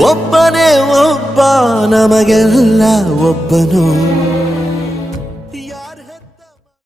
ಒಬ್ಬನೇ ಒಬ್ಬ ನಮಗೆಲ್ಲ ಒಬ್ಬನು.